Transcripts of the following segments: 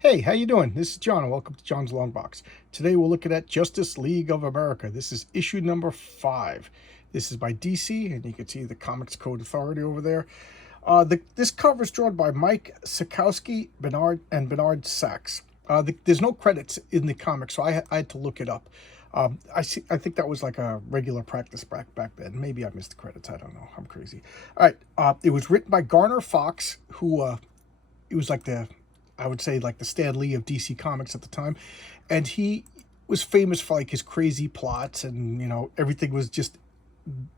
Hey, how you doing? This is John, and welcome to John's Long Box. Today we're looking at Justice League of America. This is issue number 5. This is by DC, and you can see the Comics Code Authority over there. This cover is drawn by Mike Sikowski, Bernard Sachs. There's no credits in the comic, so I had to look it up. I think that was like a regular practice back then. Maybe I missed the credits. I don't know. I'm crazy. All right. It was written by Garner Fox, who it was like I would say like the Stan Lee of DC Comics at the time, and he was famous for like his crazy plots, and everything was just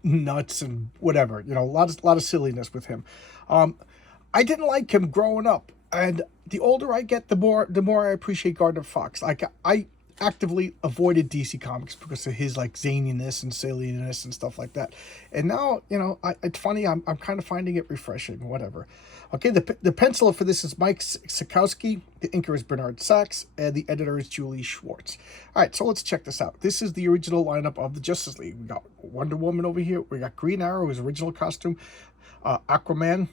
nuts and whatever. A lot of silliness with him. I didn't like him growing up, and the older I get, the more I appreciate Gardner Fox. Like I actively avoided DC Comics because of his like zaniness and silliness and stuff like that. And now, it's funny. I'm kind of finding it refreshing. Whatever. Okay, the penciler for this is Mike Sikowski. The inker is Bernard Sachs, and the editor is Julie Schwartz. All right, so let's check this out. This is the original lineup of the Justice League. We got Wonder Woman over here. We got Green Arrow, his original costume, Aquaman,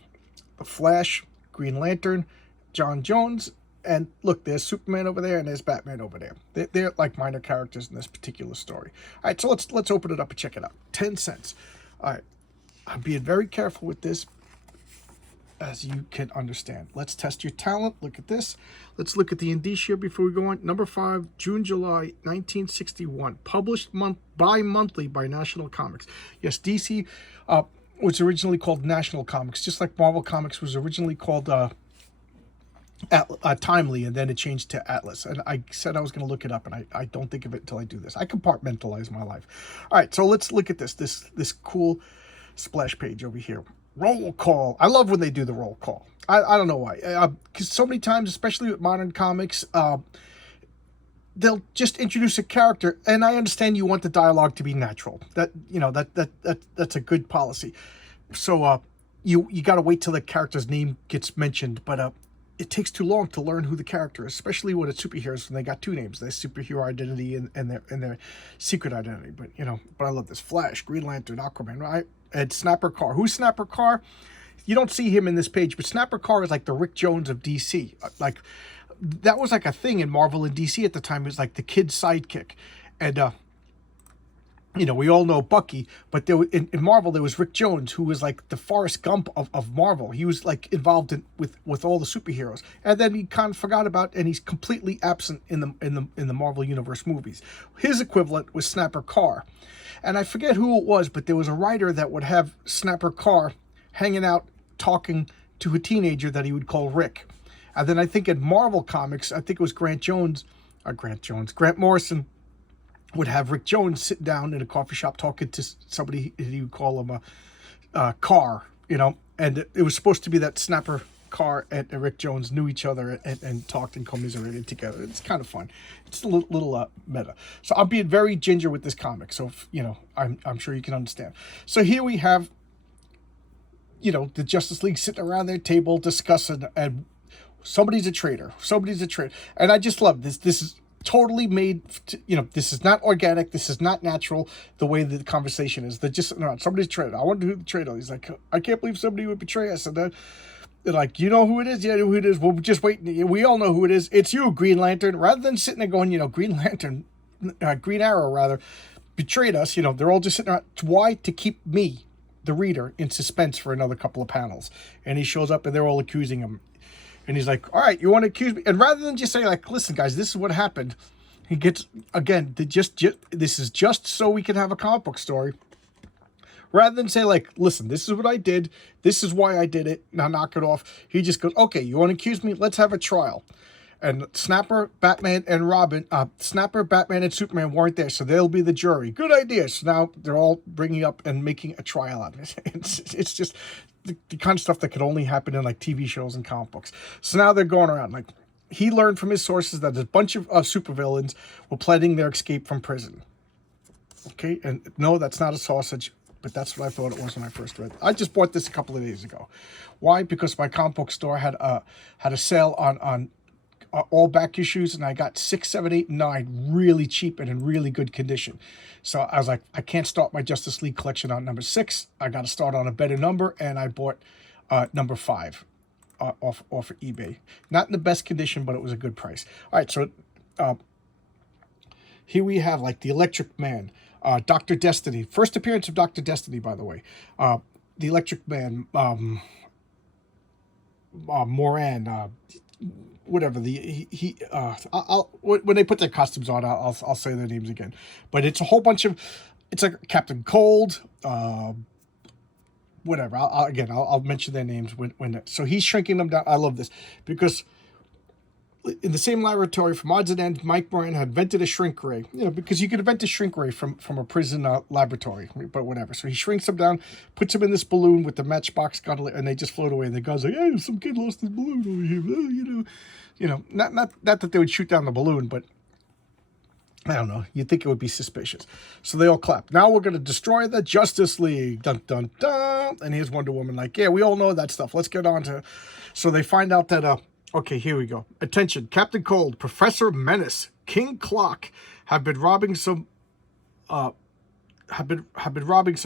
the Flash, Green Lantern, John Jones, and look, there's Superman over there, and there's Batman over there. They're like minor characters in this particular story. All right, so let's open it up and check it out. 10 cents. All right, I'm being very careful with this, as you can understand. Let's test your talent. Look at this. Let's look at the indicia before we go on. Number 5, June, July, 1961. Published bi-monthly by National Comics. Yes, DC was originally called National Comics, just like Marvel Comics was originally called Timely, and then it changed to Atlas. And I said I was going to look it up, and I don't think of it until I do this. I compartmentalize my life. All right, so let's look at this cool splash page over here. Roll call. I love when they do the roll call. I don't know why. Because so many times, especially with modern comics, they'll just introduce a character, and I understand you want the dialogue to be natural. That's a good policy. So you got to wait till the character's name gets mentioned, but it takes too long to learn who the character is, especially when it's superheroes when they got two names, their superhero identity and their secret identity. But I love this. Flash, Green Lantern, Aquaman, right? And Snapper Carr. Who's Snapper Carr? You don't see him in this page, but Snapper Carr is like the Rick Jones of DC. Like that was like a thing in Marvel and DC at the time. It was like the kid's sidekick, and we all know Bucky, but there in Marvel there was Rick Jones, who was like the Forrest Gump of Marvel. He was like involved with all the superheroes, and then he kind of forgot about, and he's completely absent in the Marvel Universe movies. His equivalent was Snapper Carr, and I forget who it was, but there was a writer that would have Snapper Carr hanging out talking to a teenager that he would call Rick. And then I think in Marvel Comics, I think it was Grant Morrison would have Rick Jones sit down in a coffee shop talking to somebody he would call him a Carr, and it was supposed to be that Snapper Carr and Rick Jones knew each other and talked and commiserated together. It's kind of fun. It's a little meta. So I'm being very ginger with this comic, so I'm sure you can understand. So here we have the Justice League sitting around their table discussing, and somebody's a traitor, and I just love this. This is totally made, this is not organic, this is not natural, the way the conversation is. They're just, no, somebody's a traitor. I wonder who the traitor is. He's like, I can't believe somebody would betray us. And then they're like, you know who it is? Yeah, who it is. We'll just wait. We all know who it is. It's you, Green Lantern. Rather than sitting there going, Green Lantern, Green Arrow, rather, betrayed us. They're all just sitting around. Why? To keep me, the reader, in suspense for another couple of panels. And he shows up, and they're all accusing him. And he's like, all right, you want to accuse me? And rather than just say, like, listen, guys, this is what happened, he gets, again, this is just so we can have a comic book story. Rather than say, like, listen, this is what I did. This is why I did it. Now knock it off. He just goes, okay, you want to accuse me? Let's have a trial. And Snapper, Batman, and Superman weren't there, so they'll be the jury. Good idea. So now they're all bringing up and making a trial out of it. It's just the kind of stuff that could only happen in like TV shows and comic books. So now they're going around like, he learned from his sources that a bunch of supervillains were planning their escape from prison. Okay, and no, that's not a sausage, but that's what I thought it was when I first read it. I just bought this a couple of days ago. Why? Because my comic book store had a sale on all back issues, and I got 6, 7, 8, 9 really cheap and in really good condition. So I was like, I can't start my Justice League collection on number 6. I got to start on a better number, and I bought number 5. off of eBay. Not in the best condition, but it was a good price. All right, so here we have like the Electric Man, Dr. Destiny. First appearance of Dr. Destiny, by the way. The Electric Man, Moran, whatever I'll when they put their costumes on, I'll say their names again. But it's a whole bunch of, it's like Captain Cold, whatever. I'll mention their names when. So he's shrinking them down. I love this because in the same laboratory from odds and ends, Mike Moran had invented a shrink ray. Because you could invent a shrink ray from a prison laboratory, but whatever. So he shrinks them down, puts them in this balloon with the matchbox gun, and they just float away. And the guy's like, "Hey, some kid lost his balloon over here." Not that they would shoot down the balloon, but I don't know. You'd think it would be suspicious. So they all clap. Now we're going to destroy the Justice League. Dun, dun, dun. And here's Wonder Woman like, yeah, we all know that stuff. Let's get on to... So they find out that... Okay, here we go. Attention, Captain Cold, Professor Menace, King Clock have been robbing some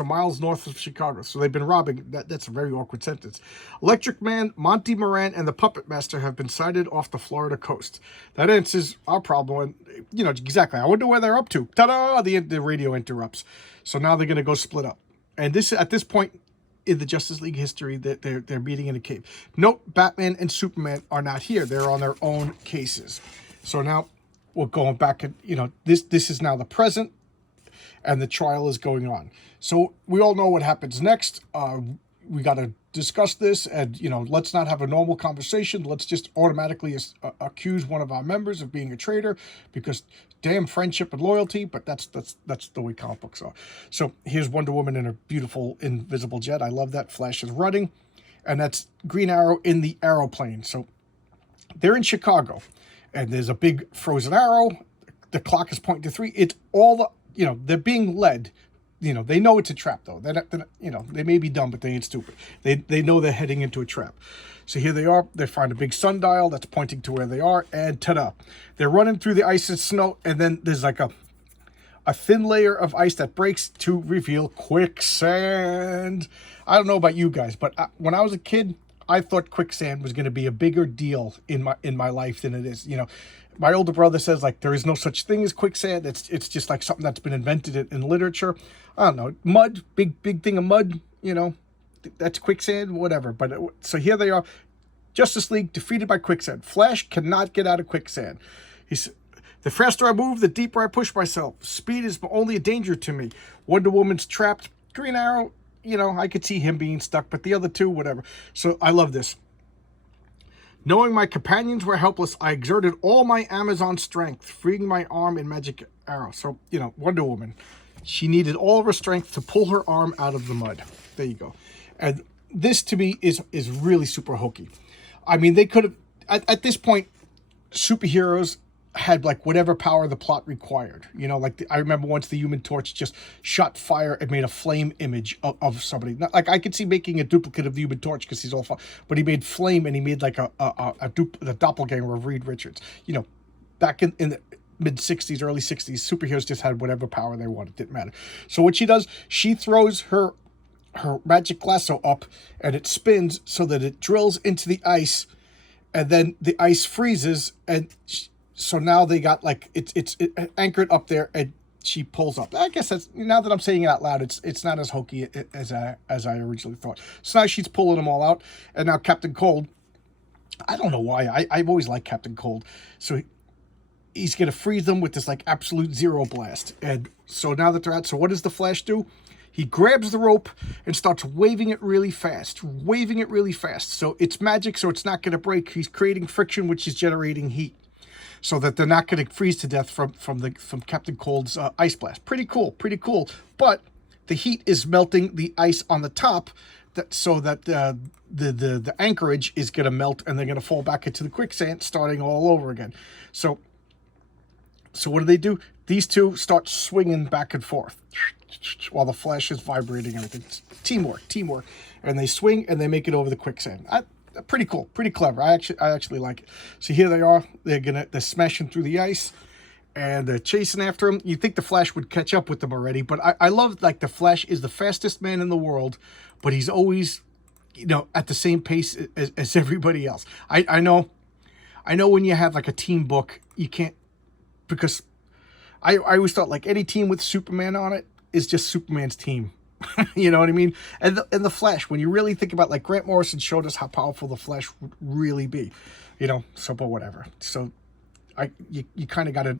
miles north of Chicago. So they've been robbing. That's a very awkward sentence. Electric Man, Monty Moran, and the Puppet Master have been sighted off the Florida coast. That answers our problem. And exactly. I wonder where they're up to. Ta-da! The radio interrupts. So now they're going to go split up. And at this point in the Justice League history, that they're meeting in a cave. Note, Batman and Superman are not here. They're on their own cases. So now we're going back and this is now the present, and the trial is going on. So we all know what happens next. We got to discuss this, and let's not have a normal conversation. Let's just automatically accuse one of our members of being a traitor, because damn friendship and loyalty. But that's the way comic books are. So here's Wonder Woman in her beautiful invisible jet. I love that. Flash is running, and that's Green Arrow in the aeroplane. So they're in Chicago, and there's a big frozen arrow. The clock is pointing to 3. It's all the they're being led. They know it's a trap, though. They may be dumb, but they ain't stupid. They know they're heading into a trap. So here they are. They find a big sundial that's pointing to where they are, and ta-da! They're running through the ice and snow, and then there's like a thin layer of ice that breaks to reveal quicksand. I don't know about you guys, but when I was a kid, I thought quicksand was going to be a bigger deal in my life than it is. My older brother says, like, there is no such thing as quicksand. It's just like something that's been invented in literature. I don't know. Mud, big thing of mud, that's quicksand, whatever. But so here they are. Justice League defeated by quicksand. Flash cannot get out of quicksand. The faster I move, the deeper I push myself. Speed is only a danger to me. Wonder Woman's trapped. Green Arrow, I could see him being stuck, but the other two, whatever. So I love this. Knowing my companions were helpless, I exerted all my Amazon strength, freeing my arm in magic arrow. So, Wonder Woman, she needed all of her strength to pull her arm out of the mud. There you go. And this, to me, is really super hokey. I mean, they could have, at this point, superheroes had like whatever power the plot required. I remember once the Human Torch just shot fire and made a flame image of somebody. Not, like I could see making a duplicate of the Human Torch because he's all fire, but he made flame, and he made like the doppelganger of Reed Richards. Back in the mid 60s, early 60s, superheroes just had whatever power they wanted. Didn't matter. So what she does, she throws her magic lasso up, and it spins so that it drills into the ice, and then the ice freezes, and so now they got like it's anchored up there, and she pulls up. I guess that's, now that I'm saying it out loud, it's not as hokey as I originally thought. So now she's pulling them all out, and now Captain Cold, I don't know why, I've always liked Captain Cold. So he's gonna freeze them with this like absolute zero blast. And so now that they're out, so what does the Flash do? He grabs the rope and starts waving it really fast. So it's magic, so it's not going to break. He's creating friction, which is generating heat, so that they're not going to freeze to death from Captain Cold's ice blast. Pretty cool. But the heat is melting the ice on the top, so that the anchorage is going to melt, and they're going to fall back into the quicksand, starting all over again. So what do? These two start swinging back and forth while the Flash is vibrating everything. It's teamwork. And they swing, and they make it over the quicksand. Pretty cool, pretty clever. I actually like it. So here they are. They're smashing through the ice, and they're chasing after him. You'd think the Flash would catch up with them already, but I love, like, the Flash is the fastest man in the world, but he's always at the same pace as everybody else. I know when you have like a team book, you can't, because I always thought like any team with Superman on it is just Superman's team. You know what I mean? And the Flash, when you really think about, like, Grant Morrison showed us how powerful the Flash would really be, so, but whatever. So you kind of got to,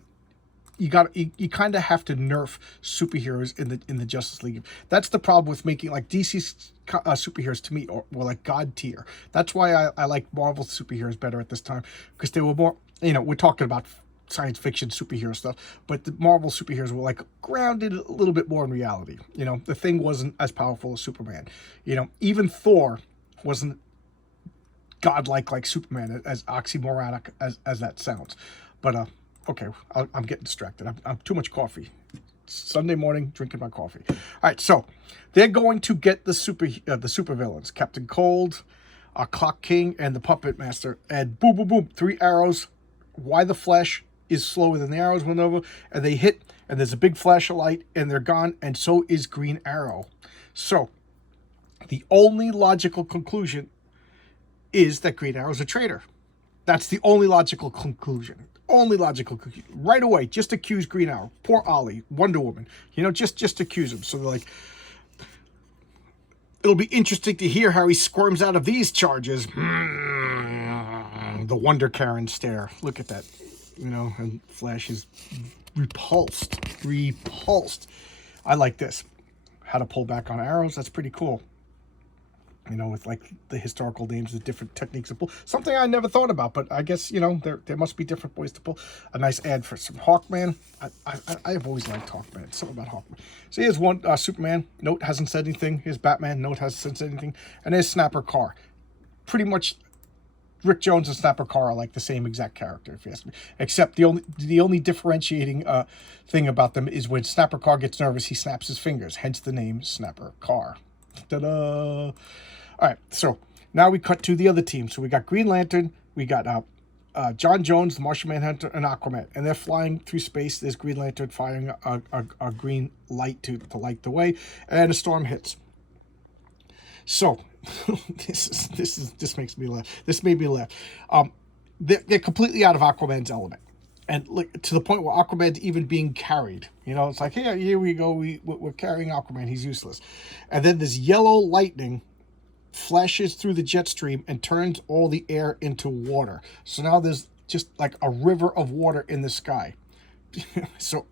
you kind of have to nerf superheroes in the Justice League. That's the problem with making, like, DC superheroes, to me, were like God tier. That's why I like Marvel superheroes better at this time, because they were more, we're talking about science fiction superhero stuff, but the Marvel superheroes were like grounded a little bit more in reality. The Thing wasn't as powerful as Superman. Even Thor wasn't godlike like Superman, as oxymoronic as that sounds. But okay, I'm getting distracted. I'm too much coffee. Sunday morning, drinking my coffee. All right, so they're going to get the supervillains, Captain Cold, Clock King, and the Puppet Master, and boom, boom, boom, 3 arrows. Why the Flash is slower than the arrows went over, and they hit, and there's a big flash of light, and they're gone, and so is Green Arrow. So the only logical conclusion is that Green Arrow's a traitor. That's the only logical conclusion. Only logical conclusion. Right away, just accuse Green Arrow. Poor Ollie, Wonder Woman. Just accuse him. So they're like, it'll be interesting to hear how he squirms out of these charges. The Wonder Karen stare. Look at that. And Flash is repulsed. I like this. How to pull back on arrows. That's pretty cool. With like the historical names, the different techniques of pull. Something I never thought about, but I guess, there must be different ways to pull. A nice ad for some Hawkman. I've always liked Hawkman. Something about Hawkman. So here's one, Superman. Note hasn't said anything. Here's Batman. Note hasn't said anything. And there's Snapper Carr. Pretty much Rick Jones and Snapper Carr are like the same exact character, if you ask me. Except the only differentiating thing about them is when Snapper Carr gets nervous, he snaps his fingers. Hence the name Snapper Carr. Ta-da! All right, so now we cut to the other team. So we got Green Lantern, we got John Jones, the Martian Manhunter, and Aquaman. And they're flying through space. There's Green Lantern firing a green light to light the way. And a storm hits. So this makes me laugh. This made me laugh. They're completely out of Aquaman's element, and look, to the point where Aquaman's even being carried. It's like, here we go. We're carrying Aquaman. He's useless. And then this yellow lightning flashes through the jet stream and turns all the air into water. So now there's just like a river of water in the sky. So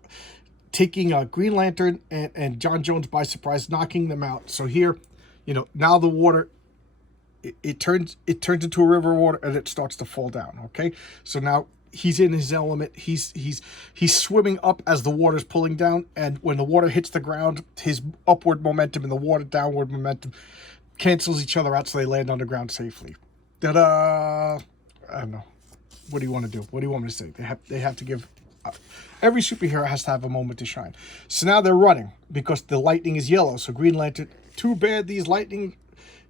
taking Green Lantern and John Jones by surprise, knocking them out. So here, now the water, it turns into a river of water, and it starts to fall down. Okay, so now he's in his element. He's swimming up as the water's pulling down, and when the water hits the ground, his upward momentum and the water downward momentum cancels each other out, so they land on the ground safely. Ta-da! I don't know. What do you want to do? What do you want me to say? They have to give. Every superhero has to have a moment to shine. So now they're running because the lightning is yellow. So Green Lantern, too bad these lightning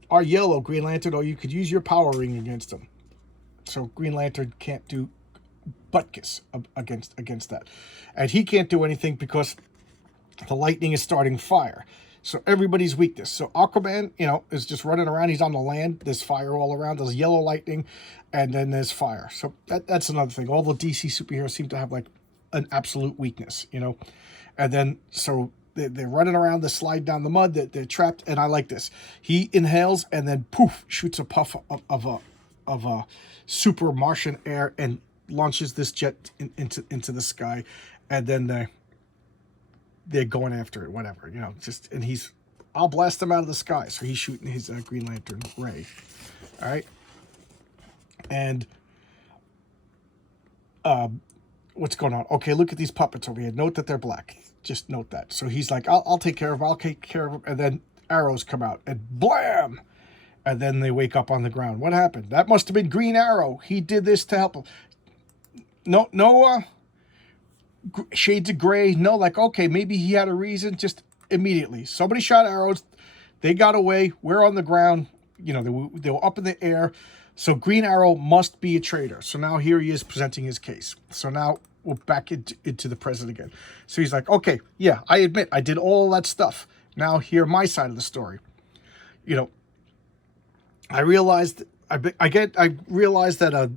are yellow, Green Lantern, or you could use your power ring against them. So Green Lantern can't do butt kiss against that. And he can't do anything because the lightning is starting fire. So everybody's weakness. So Aquaman, is just running around. He's on the land. There's fire all around. There's yellow lightning, and then there's fire. So that's another thing. All the DC superheroes seem to have like an absolute weakness, And then so they're running around. They slide down the mud. They're trapped. And I like this. He inhales and then poof, shoots a puff of a super Martian air and launches this jet into the sky, and then they're going after it, whatever, and I'll blast them out of the sky. So he's shooting his Green Lantern ray. All right. And what's going on? Okay, look at these puppets over here. Note that they're black. Just note that. So he's like, I'll take care of them. I'll take care of them. And then arrows come out and blam. And then they wake up on the ground. What happened? That must have been Green Arrow. He did this to help him. No, shades of gray. No, like, okay, maybe he had a reason. Just immediately. Somebody shot arrows. They got away. We're on the ground. They were up in the air. So Green Arrow must be a traitor. So now here he is presenting his case. So now we're back into the present again. So he's like, okay, yeah, I admit I did all that stuff. Now hear my side of the story. I realized I realized that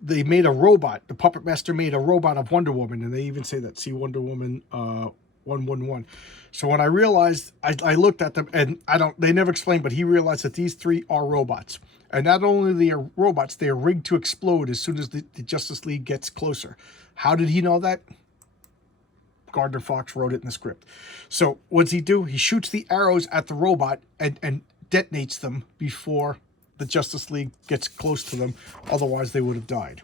they made a robot. The puppet master made a robot of Wonder Woman, and they even say that. See Wonder Woman 111. So when I realized, I looked at them, and they never explained, but he realized that these three are robots. And not only they are robots, they are rigged to explode as soon as the Justice League gets closer. How did he know that? Gardner Fox wrote it in the script. So what does he do? He shoots the arrows at the robot and detonates them before the Justice League gets close to them. Otherwise, they would have died.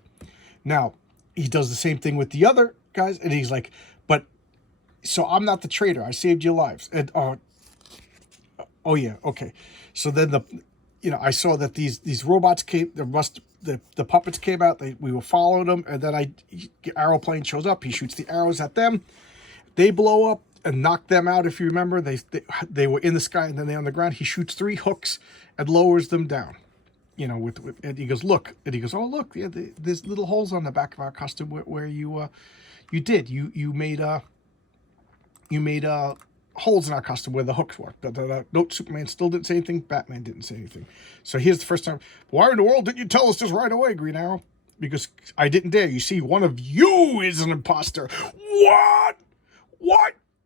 Now, he does the same thing with the other guys, and he's like, but, so I'm not the traitor. I saved your lives. And, oh yeah, okay. So then I saw that these robots came, the puppets came out, we were following them, and then Aeroplane shows up, he shoots the arrows at them, they blow up and knock them out. If you remember, they were in the sky and then they're on the ground. He shoots 3 hooks and lowers them down. And he goes, look, and he goes, oh look, yeah, there's little holes on the back of our costume where you made holes in our costume where the hooks were. Note, Superman still didn't say anything. Batman didn't say anything. So here's the first time. Why in the world didn't you tell us this right away, Green Arrow? Because I didn't dare. You see, one of you is an imposter. What?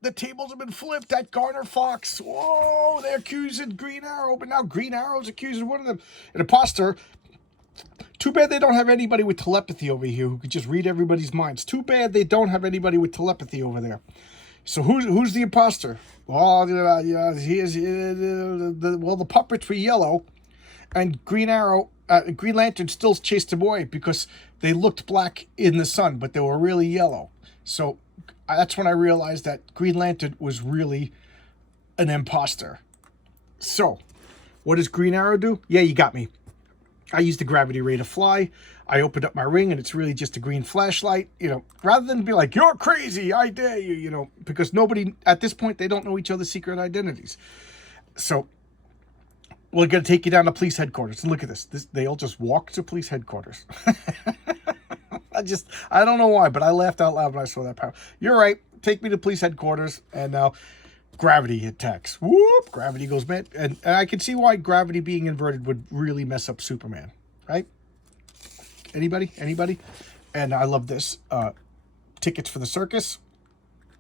The tables have been flipped at Gardner Fox. Whoa, they're accusing Green Arrow, but now Green Arrow's accusing one of them. An imposter. Too bad they don't have anybody with telepathy over here who could just read everybody's minds. Too bad they don't have anybody with telepathy over there. So who's the imposter? Well, the puppets were yellow, and Green Lantern still chased them away because they looked black in the sun, but they were really yellow. So that's when I realized that Green Lantern was really an imposter. So, what does Green Arrow do? Yeah, you got me. I used the gravity ray to fly. I opened up my ring, and it's really just a green flashlight. Rather than be like, you're crazy, I dare you, because nobody, at this point, they don't know each other's secret identities. So, we're going to take you down to police headquarters. And look at this. They all just walk to police headquarters. I don't know why, but I laughed out loud when I saw that power. You're right. Take me to police headquarters, and now gravity attacks. Whoop! Gravity goes mad. And I can see why gravity being inverted would really mess up Superman, right? Anybody? And I love this. Tickets for the circus.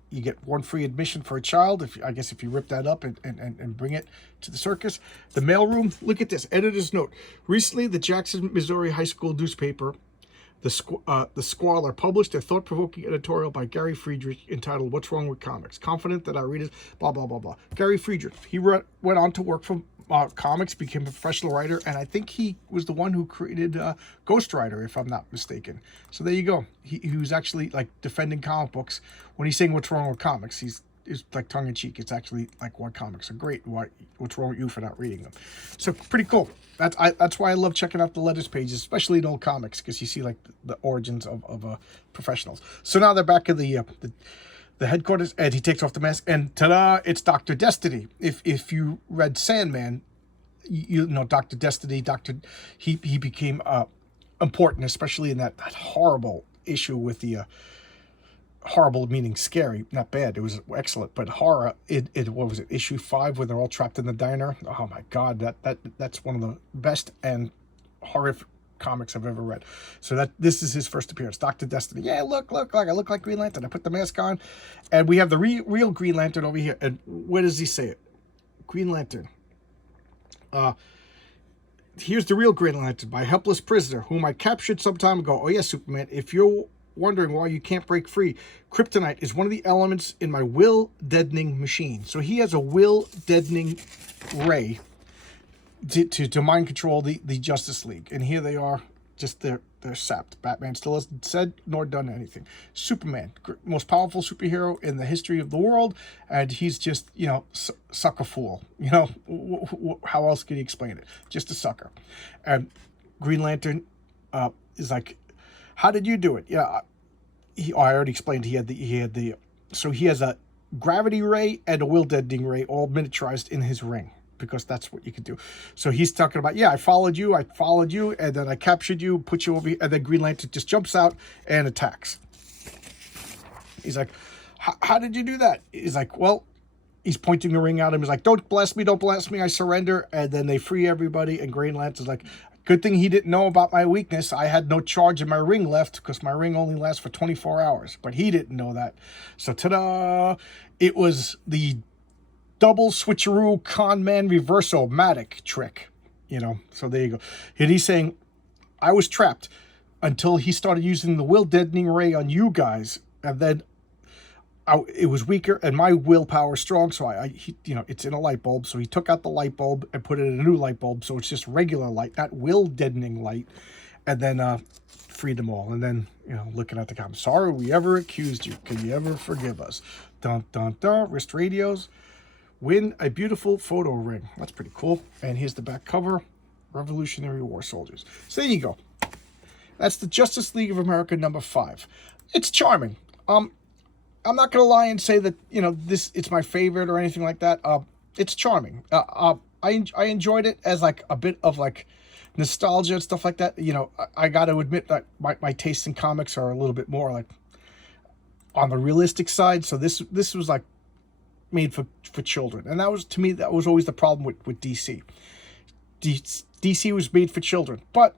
You get 1 free admission for a child. If you rip that up and bring it to the circus. The mailroom. Look at this. Editor's note. Recently, the Jackson, Missouri high school newspaper, The Squalor, published a thought-provoking editorial by Gary Friedrich entitled "What's Wrong with Comics?" Confident that our readers, blah, blah, blah, blah. Gary Friedrich, he went on to work for comics, became a professional writer, and I think he was the one who created Ghost Rider, if I'm not mistaken. So there you go. He was actually like defending comic books. When he's saying "What's wrong with comics?" It's like tongue-in-cheek. It's actually like why comics are great. What's wrong with you for not reading them? So pretty cool. That's why I love checking out the letters pages, especially in old comics, because you see like the origins of professionals. So now they're back in the headquarters, and he takes off the mask, and ta-da! It's Dr. Destiny. If you read Sandman, you know Dr. Destiny. He became important, especially in that horrible issue with the. Horrible meaning scary, not bad. It was excellent, but horror. What was it? Issue 5 when they're all trapped in the diner. Oh my God, that's one of the best and horrific comics I've ever read. So this is his first appearance, Dr. Destiny. Yeah, look, I look like Green Lantern. I put the mask on, and we have the real Green Lantern over here. And where does he say it? Green Lantern. Here's the real Green Lantern, my helpless prisoner, whom I captured some time ago. Oh yeah, Superman. If you're wondering why you can't break free, kryptonite is one of the elements in my will-deadening machine. So he has a will-deadening ray to mind control the Justice League. And here they are, just they're sapped. Batman still hasn't said nor done anything. Superman, most powerful superhero in the history of the world, and he's just, sucker fool. How else could he explain it? Just a sucker. And Green Lantern is like, how did you do it? Yeah, I already explained. He has a gravity ray and a will deadening ray all miniaturized in his ring, because that's what you can do. So he's talking about, I followed you, and then I captured you, put you over here, and then Green Lantern just jumps out and attacks. He's like, how did you do that? He's like, well, he's pointing the ring at him. He's like, don't blast me, don't blast me, I surrender. And then they free everybody, and Green Lantern's like, good thing he didn't know about my weakness. I had no charge in my ring left because my ring only lasts for 24 hours. But he didn't know that. So ta-da! It was the double switcheroo con man reverso-matic trick. You know, so there you go. And he's saying, I was trapped until he started using the will deadening ray on you guys. And then it was weaker and my willpower strong, so it's in a light bulb, so he took out the light bulb and put it in a new light bulb, so it's just regular light, not will deadening light, and then freed them all. And then, looking at the comments, sorry we ever accused you, can you ever forgive us? Dun dun dun. Wrist radios, win a beautiful photo ring. That's pretty cool. And here's the back cover, Revolutionary War Soldiers. So there you go. That's the Justice League of America #5. It's charming. I'm not going to lie and say that, it's my favorite or anything like that. It's charming. I enjoyed it as like a bit of like nostalgia and stuff like that. I got to admit that my tastes in comics are a little bit more like on the realistic side. So this was like made for children. And that was, to me, that was always the problem with DC. DC was made for children, but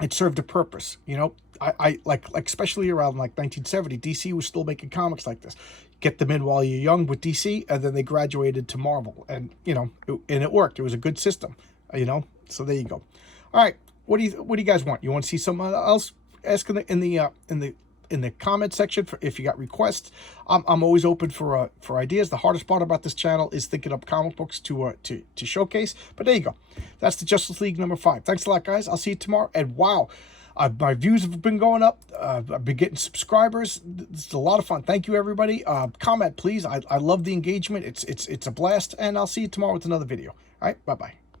it served a purpose, I like especially around like 1970, DC was still making comics like this. Get them in while you're young with DC, and then they graduated to Marvel, and and it worked. It was a good system, So there you go. All right, what do you guys want? You want to see someone else? Ask in the comment section if you got requests. I'm always open for ideas. The hardest part about this channel is thinking up comic books to showcase. But there you go. That's the Justice League #5. Thanks a lot, guys. I'll see you tomorrow. And wow, my views have been going up. I've been getting subscribers. It's a lot of fun. Thank you, everybody. Comment, please. I love the engagement. It's a blast. And I'll see you tomorrow with another video. All right, bye bye.